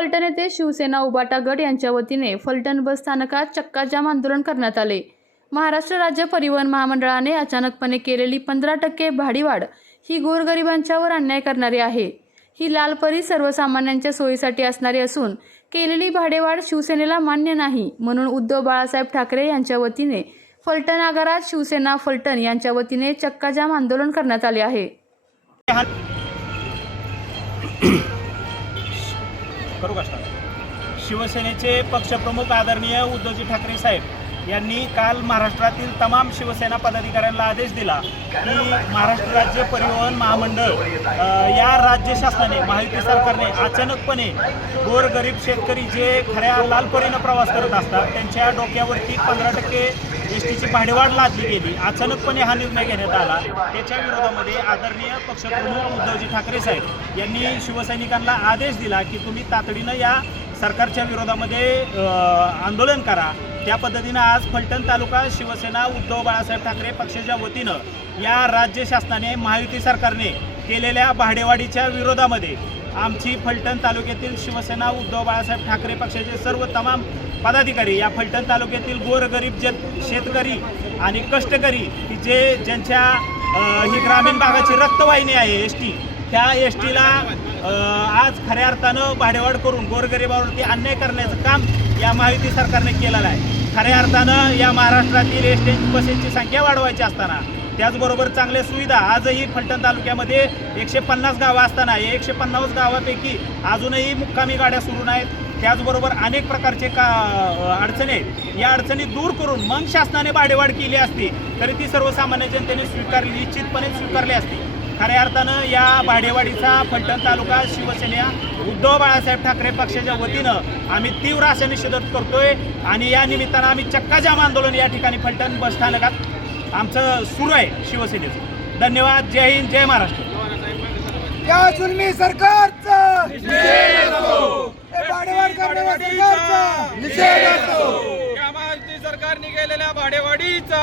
फलटण येथे शिवसेना उबाटा गट यांच्या वतीने फलटण बस स्थानकात चक्काजाम आंदोलन करण्यात आले. महाराष्ट्र राज्य परिवहन महामंडळाने अचानकपणे केलेली पंधरा टक्के भाडीवाढ ही गोरगरिबांच्यावर अन्याय करणारी आहे. ही लालपरी सर्वसामान्यांच्या सोयीसाठी असणारी असून केलेली भाडेवाढ शिवसेनेला मान्य नाही म्हणून उद्धव बाळासाहेब ठाकरे यांच्या वतीने फलटण आगारात शिवसेना फलटण यांच्या वतीने चक्काजाम आंदोलन करण्यात आले आहे. करू का? शिवसेनेचे पक्षप्रमुख आदरणीय उद्धवजी ठाकरे साहेब यांनी काल महाराष्ट्रातील तमाम शिवसेना पदाधिकाऱ्यांना आदेश दिला की महाराष्ट्र राज्य परिवहन महामंडळ या राज्य शासनाने महायुती सरकारने अचानकपणे गोरगरीब शेतकरी जे खऱ्या लालपरीनं प्रवास करत असतात त्यांच्या डोक्यावरती पंधरा टक्के एस टीची भाडेवाढ लादली गेली. अचानकपणे हा निर्णय घेण्यात आला. त्याच्या विरोधामध्ये आदरणीय पक्षप्रमुख उद्धवजी ठाकरे साहेब यांनी शिवसैनिकांना आदेश दिला की तुम्ही तातडीनं या सरकारच्या विरोधामध्ये आंदोलन करा. त्या पद्धतीनं आज फलटण तालुका शिवसेना उद्धव बाळासाहेब ठाकरे पक्षाच्या वतीनं या राज्य शासनाने महायुती सरकारने केलेल्या भाडेवाढीच्या विरोधामध्ये आमची फलटण तालुक्यातील शिवसेना उद्धव बाळासाहेब ठाकरे पक्षाचे सर्व तमाम पदाधिकारी या फलटण तालुक्यातील गोरगरीब जन शेतकरी आणि कष्टकरी की जे ज्यांच्या ही ग्रामीण भागाची रक्तवाहिनी आहे एस टी त्या एस टीला आज खऱ्या अर्थानं भाडेवाढ करून गोरगरिबावरती अन्याय करण्याचं काम या महायुती सरकारने केलेलं आहे. खऱ्या अर्थानं या महाराष्ट्रातील एस टी बसेसची संख्या वाढवायची असताना त्याचबरोबर चांगल्या सुविधा आजही फलटण तालुक्यामध्ये एकशे पन्नास गावं असताना या एकशे पन्नास गावापैकी अजूनही मुक्कामी गाड्या सुरू नाहीत. त्याचबरोबर अनेक प्रकारचे का अडचणी आहेत. या अडचणी दूर करून मग शासनाने भाडेवाढ केली असती तरी ती सर्वसामान्य जनतेने स्वीकारली निश्चितपणे स्वीकारली असती. खऱ्या अर्थानं या भाडेवाढीचा फलटण तालुका शिवसेना उद्धव बाळासाहेब ठाकरे पक्षाच्या वतीनं आम्ही तीव्र असा निषेध करतोय आणि या निमित्तानं आम्ही चक्काजाम आंदोलन या ठिकाणी फलटण बस स्थानकात आमचं सुरू आहे शिवसेनेचं. धन्यवाद. जय हिंद. जय महाराष्ट्र. या जुलमी सरकारचा! हे सरकारने केलेल्या भाडेवाढीचा